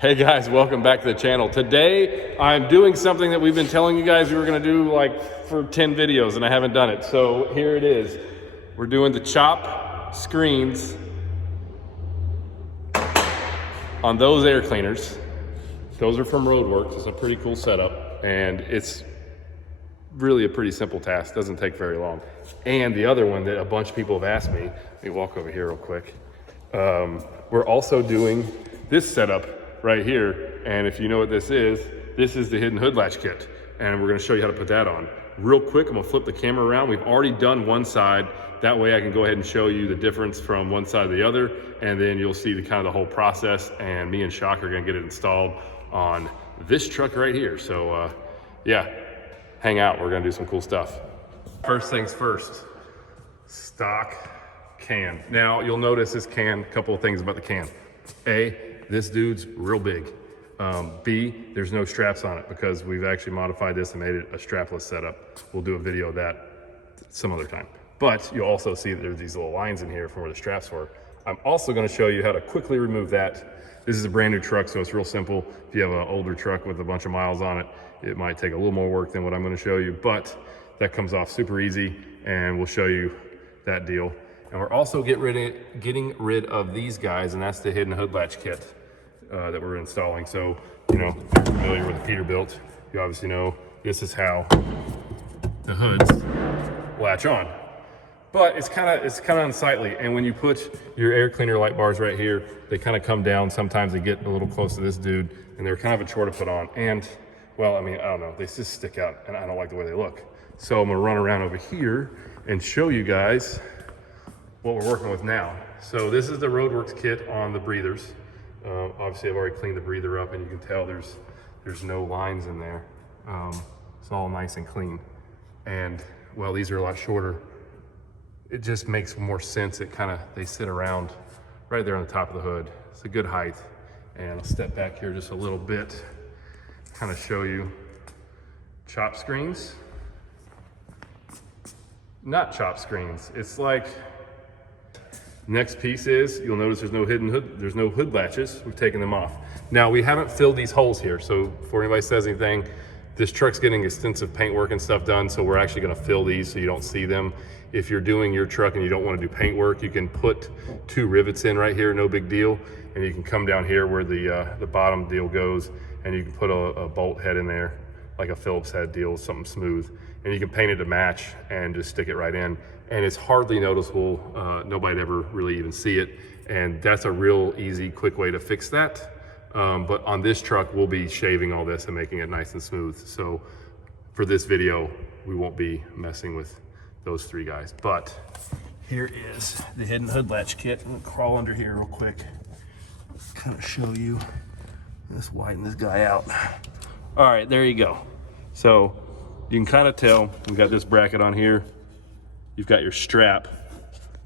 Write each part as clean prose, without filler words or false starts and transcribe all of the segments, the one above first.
Hey guys, welcome back to the channel. Today, I'm doing something that we've been telling you guys we were gonna do like for 10 videos and I haven't done it. So here it is. We're doing the chop screens on those air cleaners. Those are from Roadworks. It's a pretty cool setup and it's really a pretty simple task. Doesn't take very long. And the other one that a bunch of people have asked me, let me walk over here real quick. We're also doing this setup right here, and if you know what this is the Hidden Hood Latch kit, and we're gonna show you how to put that on. Real quick, I'm gonna flip the camera around. We've already done one side. That way I can go ahead and show you the difference from one side to the other, and then you'll see the kind of the whole process, and me and Shock are gonna get it installed on this truck right here. So yeah, hang out, we're gonna do some cool stuff. First things first, stock can. Now you'll notice this can, a couple of things about the can. A, this dude's real big. B, there's no straps on it because we've actually modified this and made it a strapless setup. We'll do a video of that some other time. But you'll also see that there's these little lines in here from where the straps were. I'm also gonna show you how to quickly remove that. This is a brand new truck, so it's real simple. If you have an older truck with a bunch of miles on it, it might take a little more work than what I'm gonna show you, but that comes off super easy and we'll show you that deal. And we're also getting rid of these guys, and that's the Hidden Hood Latch kit that we're installing. So, you know, if you're familiar with the Peterbilt, you obviously know this is how the hoods latch on. But it's kind of unsightly. And when you put your air cleaner light bars right here, they kind of come down. Sometimes they get a little close to this dude, and they're kind of a chore to put on. And, well, I mean, I don't know, they just stick out, and I don't like the way they look. So I'm gonna run around over here and show you guys what we're working with now. So this is the Roadworks kit on the breathers. Obviously I've already cleaned the breather up and you can tell there's no lines in there. It's all nice and clean. And well, these are a lot shorter. It just makes more sense. They sit around right there on the top of the hood. It's a good height. And I'll step back here just a little bit, kind of show you chop screens. Not chop screens. It's like, next piece is, you'll notice there's no hood latches. We've taken them off. Now we haven't filled these holes here, so before anybody says anything, this truck's getting extensive paint work and stuff done, so we're actually gonna fill these so you don't see them. If you're doing your truck and you don't wanna do paint work, you can put 2 rivets in right here, no big deal, and you can come down here where the bottom deal goes, and you can put a bolt head in there, like a Phillips head deal, something smooth, and you can paint it to match and just stick it right in. And it's hardly noticeable. Nobody'd ever really even see it. And that's a real easy, quick way to fix that. But on this truck, we'll be shaving all this and making it nice and smooth. So for this video, we won't be messing with those 3 guys. But here is the Hidden Hood Latch kit. I'm gonna crawl under here real quick. Kind of show you. Let's widen this guy out. All right, there you go. So you can kind of tell, we've got this bracket on here. You've got your strap,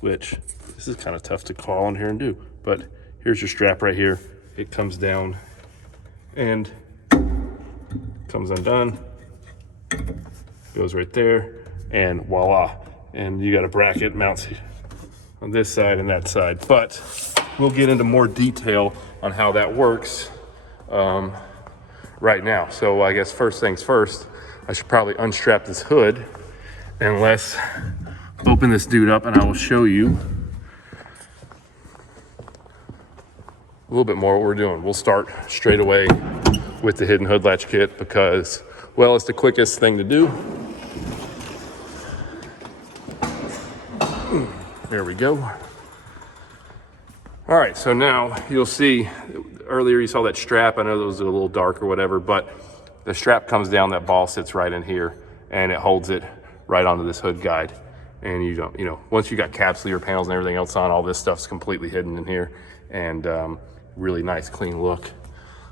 which this is kind of tough to crawl on here and do, but here's your strap right here. It comes down and comes undone, goes right there, and voila. And you got a bracket, mounts on this side and that side. But we'll get into more detail on how that works right now. So I guess first things first, I should probably unstrap this hood, and let's open this dude up and I will show you a little bit more what we're doing. We'll start straight away with the Hidden Hood Latch kit because, well, it's the quickest thing to do. There we go. All right, so now you'll see, earlier you saw that strap. I know those are a little dark or whatever, but the strap comes down, that ball sits right in here and it holds it right onto this hood guide. And you don't, once you got caps, leader panels and everything else on, all this stuff's completely hidden in here, and really nice, clean look.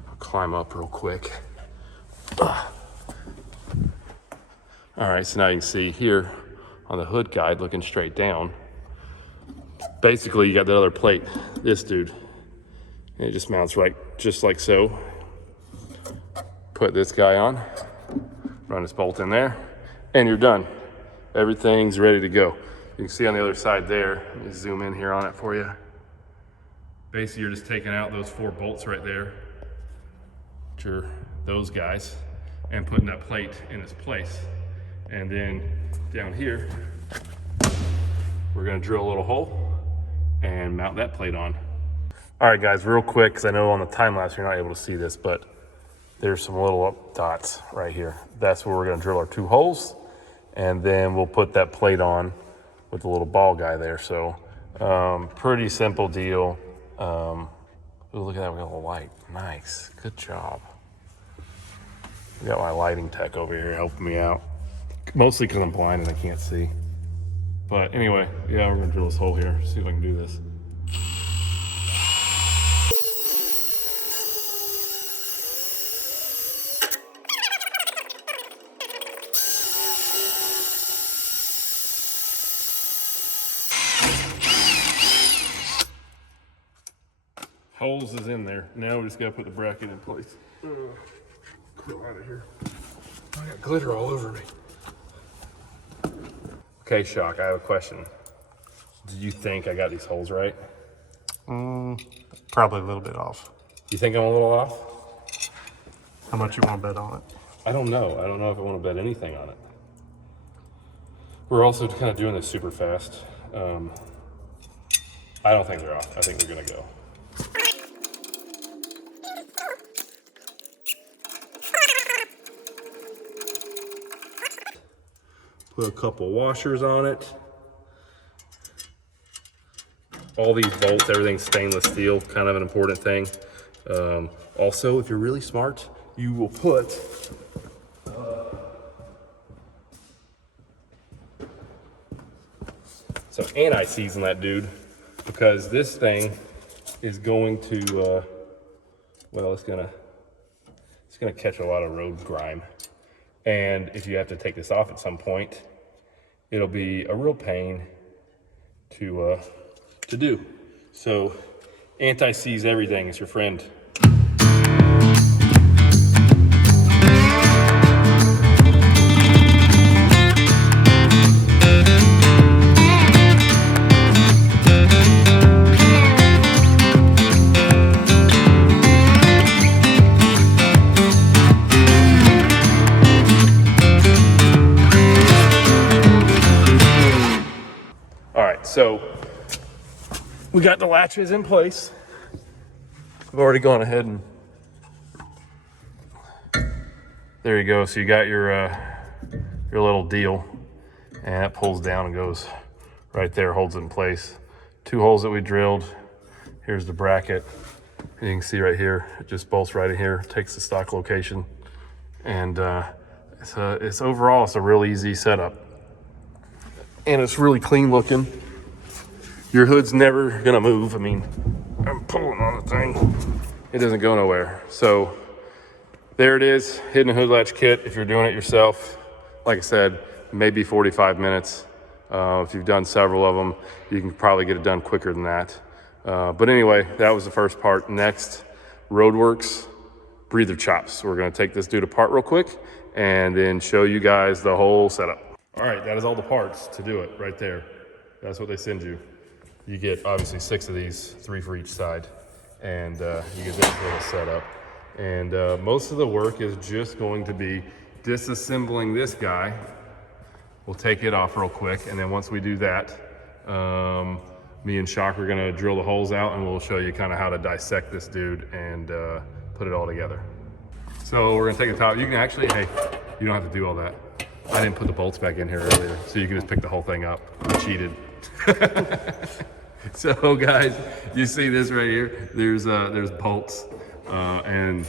I'll climb up real quick. All right, so now you can see here on the hood guide, looking straight down, basically you got that other plate, this dude, and it just mounts right, just like so. Put this guy on, run this bolt in there, and you're done. Everything's ready to go. You can see on the other side there, let me zoom in here on it for you. Basically, you're just taking out those 4 bolts right there, which are those guys, and putting that plate in its place. And then down here, we're gonna drill a little hole and mount that plate on. All right guys, real quick, because I know on the time lapse you're not able to see this, but there's some little up dots right here. That's where we're gonna drill our 2 holes, and then we'll put that plate on with the little ball guy there. So pretty simple deal. Ooh, look at that, we got a little light. Nice, good job. We got my lighting tech over here helping me out. Mostly because I'm blind and I can't see. But anyway, yeah, we're gonna drill this hole here, see if I can do this. Holes is in there. Now we just gotta put the bracket in place. Get out of here. I got glitter all over me. Okay, Shock, I have a question. Do you think I got these holes right? Probably a little bit off. You think I'm a little off? How much you want to bet on it? I don't know. I don't know if I want to bet anything on it. We're also kind of doing this super fast. I don't think they're off. I think they're gonna go. Put a couple washers on it. All these bolts, everything's stainless steel, kind of an important thing. Also, if you're really smart, you will put some anti-seize on that dude, because this thing is going to, well, it's gonna catch a lot of road grime. And if you have to take this off at some point, it'll be a real pain to do. So anti-seize everything is your friend. So we got the latches in place. I've already gone ahead and there you go. So you got your little deal, and it pulls down and goes right there, holds it in place. 2 holes that we drilled. Here's the bracket. You can see right here, it just bolts right in here, takes the stock location, and it's overall it's a real easy setup, and it's really clean looking. Your hood's never gonna move. I mean, I'm pulling on the thing. It doesn't go nowhere. So there it is, Hidden Hood Latch kit. If you're doing it yourself, like I said, maybe 45 minutes. If you've done several of them, you can probably get it done quicker than that. But anyway, that was the first part. Next, Roadworks Breather Chops. We're gonna take this dude apart real quick and then show you guys the whole setup. All right, that is all the parts to do it right there. That's what they send you. You get obviously 6 of these, 3 for each side, and you get this little setup. And most of the work is just going to be disassembling this guy. We'll take it off real quick, and then once we do that, me and Shock are gonna drill the holes out, and we'll show you kind of how to dissect this dude and put it all together. So we're gonna take the top. You can actually, hey, you don't have to do all that. I didn't put the bolts back in here earlier, so you can just pick the whole thing up. I cheated. So guys, you see this right here? There's bolts, and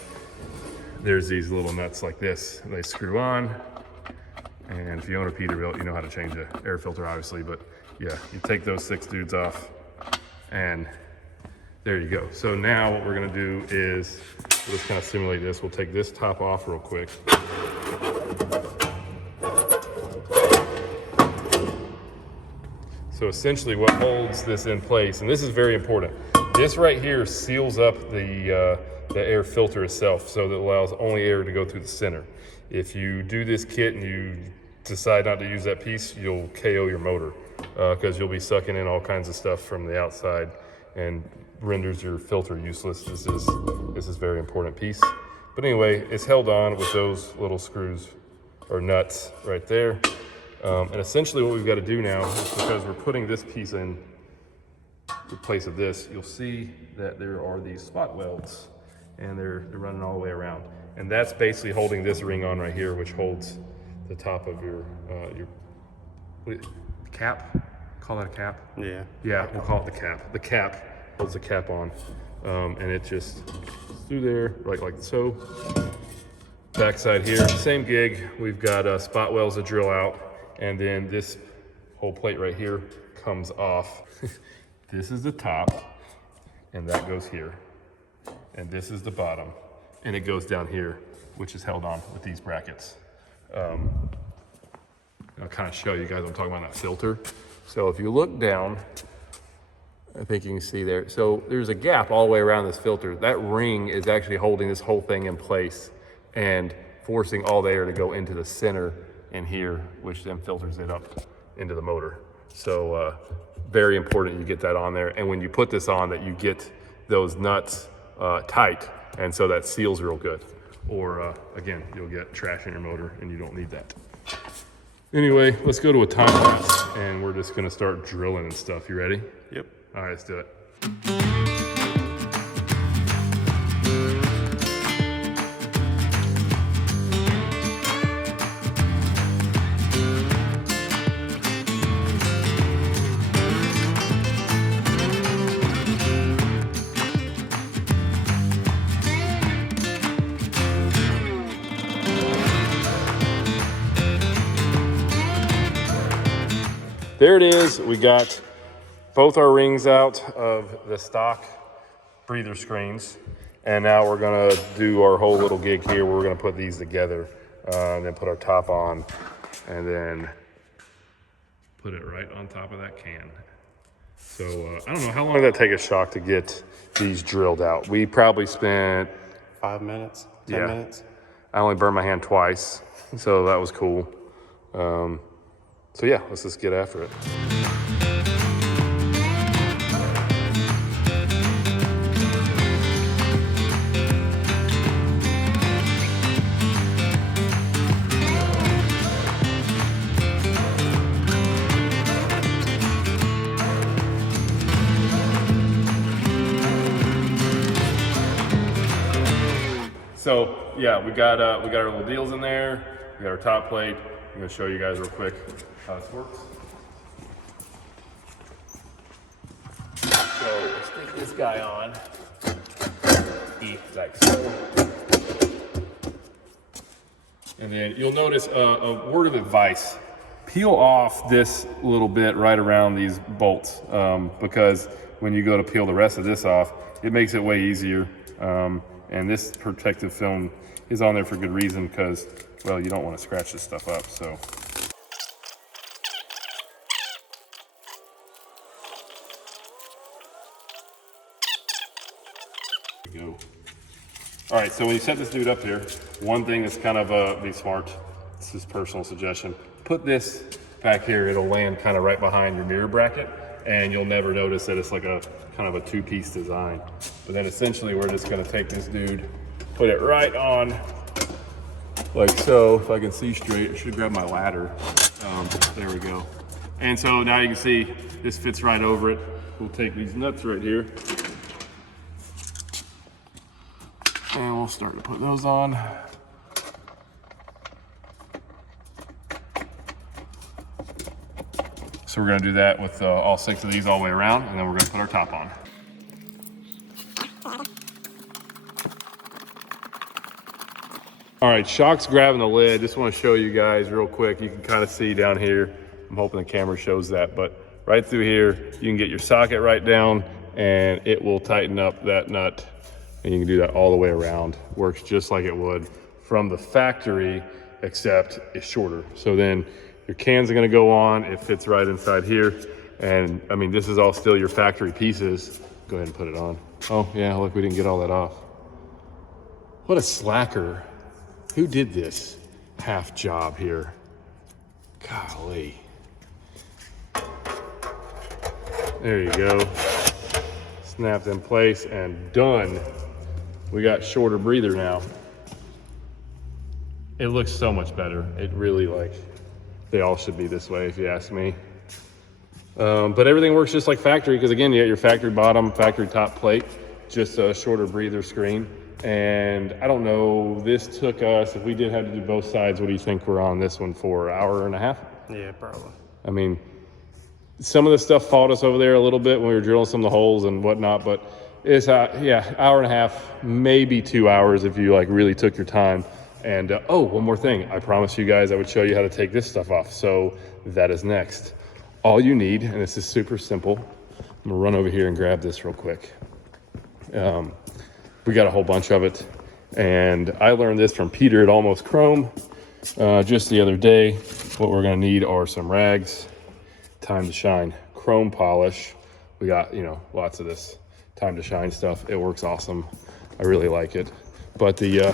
there's these little nuts like this. They screw on, and if you own a Peterbilt, you know how to change the air filter, obviously. But yeah, you take those 6 dudes off, and there you go. So now what we're gonna do is we'll just kind of simulate this. We'll take this top off real quick. So essentially what holds this in place, and this is very important, this right here seals up the air filter itself, so that it allows only air to go through the center. If you do this kit and you decide not to use that piece, you'll KO your motor, because you'll be sucking in all kinds of stuff from the outside and renders your filter useless. This is a very important piece. But anyway, it's held on with those little screws or nuts right there. And essentially what we've got to do now is, because we're putting this piece in place of this, you'll see that there are these spot welds, and they're running all the way around. And that's basically holding this ring on right here, which holds the top of your cap? Call that a cap? Yeah. Yeah, we'll call it the cap. The cap holds the cap on. And it just through there, like so. Backside here, same gig. We've got spot welds to drill out, and then this whole plate right here comes off. This is the top, and that goes here. And this is the bottom, and it goes down here, which is held on with these brackets. I'll kind of show you guys what I'm talking about, that filter. So if you look down, I think you can see there. So there's a gap all the way around this filter. That ring is actually holding this whole thing in place and forcing all the air to go into the center in here, which then filters it up into the motor. So very important you get that on there. And when you put this on, that you get those nuts tight, and so that seals real good. Or again, you'll get trash in your motor and you don't need that. Anyway, let's go to a time lapse, and we're just gonna start drilling and stuff. You ready? Yep. All right, let's do it. There it is. We got both our rings out of the stock breather screens, and now we're gonna do our whole little gig here where we're gonna put these together, and then put our top on, and then put it right on top of that can. So I don't know, how long did that take us, Shock, to get these drilled out? We probably spent 5 minutes, 10 minutes. I only burned my hand twice, so that was cool. So yeah, let's just get after it. So yeah, we got our little deals in there. We got our top plate. I'm gonna show you guys real quick how this works. So stick this guy on, like so. And then you'll notice a word of advice: peel off this little bit right around these bolts, because when you go to peel the rest of this off, it makes it way easier. And this protective film is on there for good reason, because, well, you don't want to scratch this stuff up, so. There we go. All right, so when you set this dude up here, one thing that's kind of be smart, this is personal suggestion, put this back here. It'll land kind of right behind your mirror bracket, and you'll never notice that it's like a kind of a two-piece design. But then essentially we're just gonna take this dude, put it right on like so. If I can see straight, I should grab my ladder. There we go. And so now you can see this fits right over it. We'll take these nuts right here, and we'll start to put those on. So we're gonna do that with all 6 of these all the way around, and then we're gonna put our top on. All right, Shock's grabbing the lid. Just wanna show you guys real quick. You can kind of see down here. I'm hoping the camera shows that, but right through here, you can get your socket right down, and it will tighten up that nut. And you can do that all the way around. Works just like it would from the factory, except it's shorter. So then your cans are gonna go on, it fits right inside here. And I mean, this is all still your factory pieces. Go ahead and put it on. Oh yeah, look, we didn't get all that off. What a slacker. Who did this half job here? Golly. There you go. Snapped in place and done. We got shorter breather now. It looks so much better. It really, like, they all should be this way if you ask me. But everything works just like factory, because again, you got your factory bottom, factory top plate, just a shorter breather screen. And I don't know, this took us, if we did have to do both sides, what do you think we're on this one for, an hour and a half? Yeah, probably. I mean, some of the stuff fought us over there a little bit when we were drilling some of the holes and whatnot, but it's, yeah, hour and a half, maybe 2 hours if you like really took your time. And oh, one more thing. I promised you guys I would show you how to take this stuff off. So that is next. All you need, and this is super simple. I'm gonna run over here and grab this real quick. We got a whole bunch of it. And I learned this from Peter at Almost Chrome just the other day. What we're gonna need are some rags, Time to Shine chrome polish. We got, you know, lots of this Time to Shine stuff. It works awesome. I really like it. But the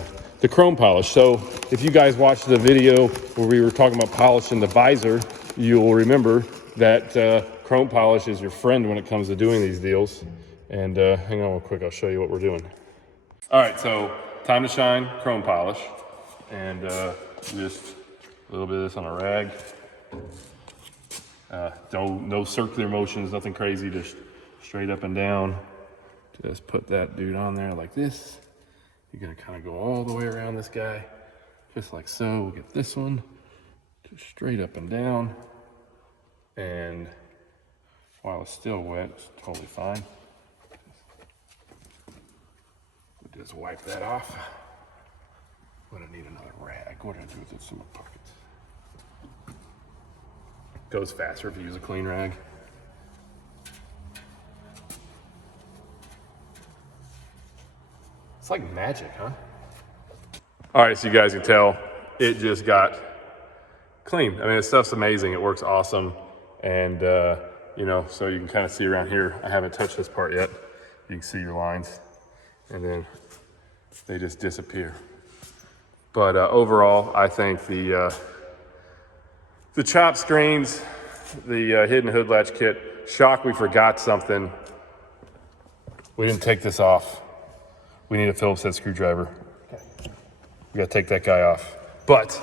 chrome polish. So if you guys watched the video where we were talking about polishing the visor, you'll remember that chrome polish is your friend when it comes to doing these deals. And hang on real quick, I'll show you what we're doing. All right, so Time to Shine chrome polish. And just a little bit of this on a rag. No circular motions, nothing crazy, just straight up and down. Just put that dude on there like this. You're gonna kind of go all the way around this guy, just like so. We'll get this one, just straight up and down. And while it's still wet, it's totally fine. We'll just wipe that off. I'm gonna need another rag. What do I do with this in my pockets? Goes faster if you use a clean rag. It's like magic, huh? All right, so you guys can tell it just got clean. I mean, this stuff's amazing. It works awesome. And, you know, so you can kind of see around here, I haven't touched this part yet. You can see your lines and then they just disappear. But overall, I think the chop screens, the Hidden Hood Latch kit, shock we forgot something. We didn't take this off. We need a Phillips head screwdriver. We gotta take that guy off. But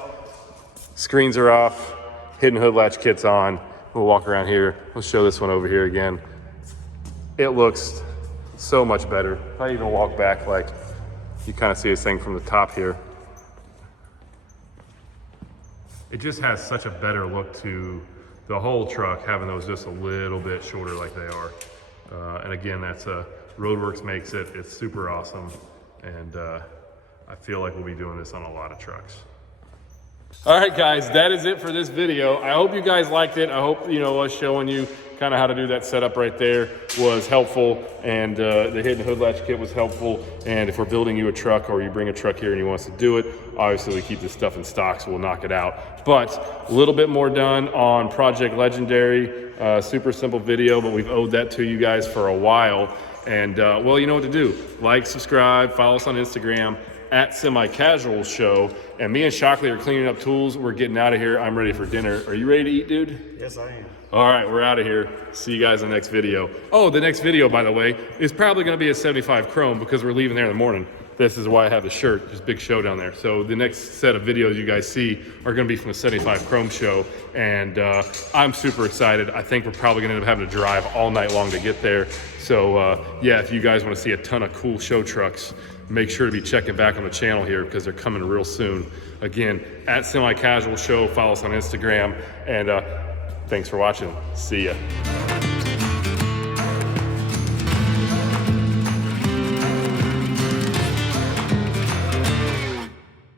screens are off, Hidden Hood Latch kit's on. We'll walk around here. Let's show this one over here again. It looks so much better. If I even walk back, like you kind of see this thing from the top here. It just has such a better look to the whole truck, having those just a little bit shorter like they are. And again, that's Roadworks makes it. It's super awesome. And I feel like we'll be doing this on a lot of trucks. All right, guys, that is it for this video. I hope you guys liked it. I hope, you know, us showing you kind of how to do that setup right there was helpful, and the Hidden Hood Latch kit was helpful. And if we're building you a truck or you bring a truck here and you want us to do it, obviously we keep this stuff in stock, so we'll knock it out. But a little bit more done on Project Legendary. Super simple video, but we've owed that to you guys for a while. And well, you know what to do. Like, subscribe, follow us on Instagram at Semi-Casual Show. And me and Shockley are cleaning up tools. We're getting out of here. I'm ready for dinner. Are you ready to eat, dude? Yes, I am. All right, we're out of here. See you guys in the next video. Oh, the next video, by the way, is probably gonna be a 75 Chrome because we're leaving there in the morning. This is why I have the shirt, just big show down there. So the next set of videos you guys see are gonna be from the 75 Chrome show. And I'm super excited. I think we're probably gonna end up having to drive all night long to get there. So yeah, if you guys wanna see a ton of cool show trucks, make sure to be checking back on the channel here because they're coming real soon. Again, at Semi-Casual Show, follow us on Instagram. And thanks for watching. See ya.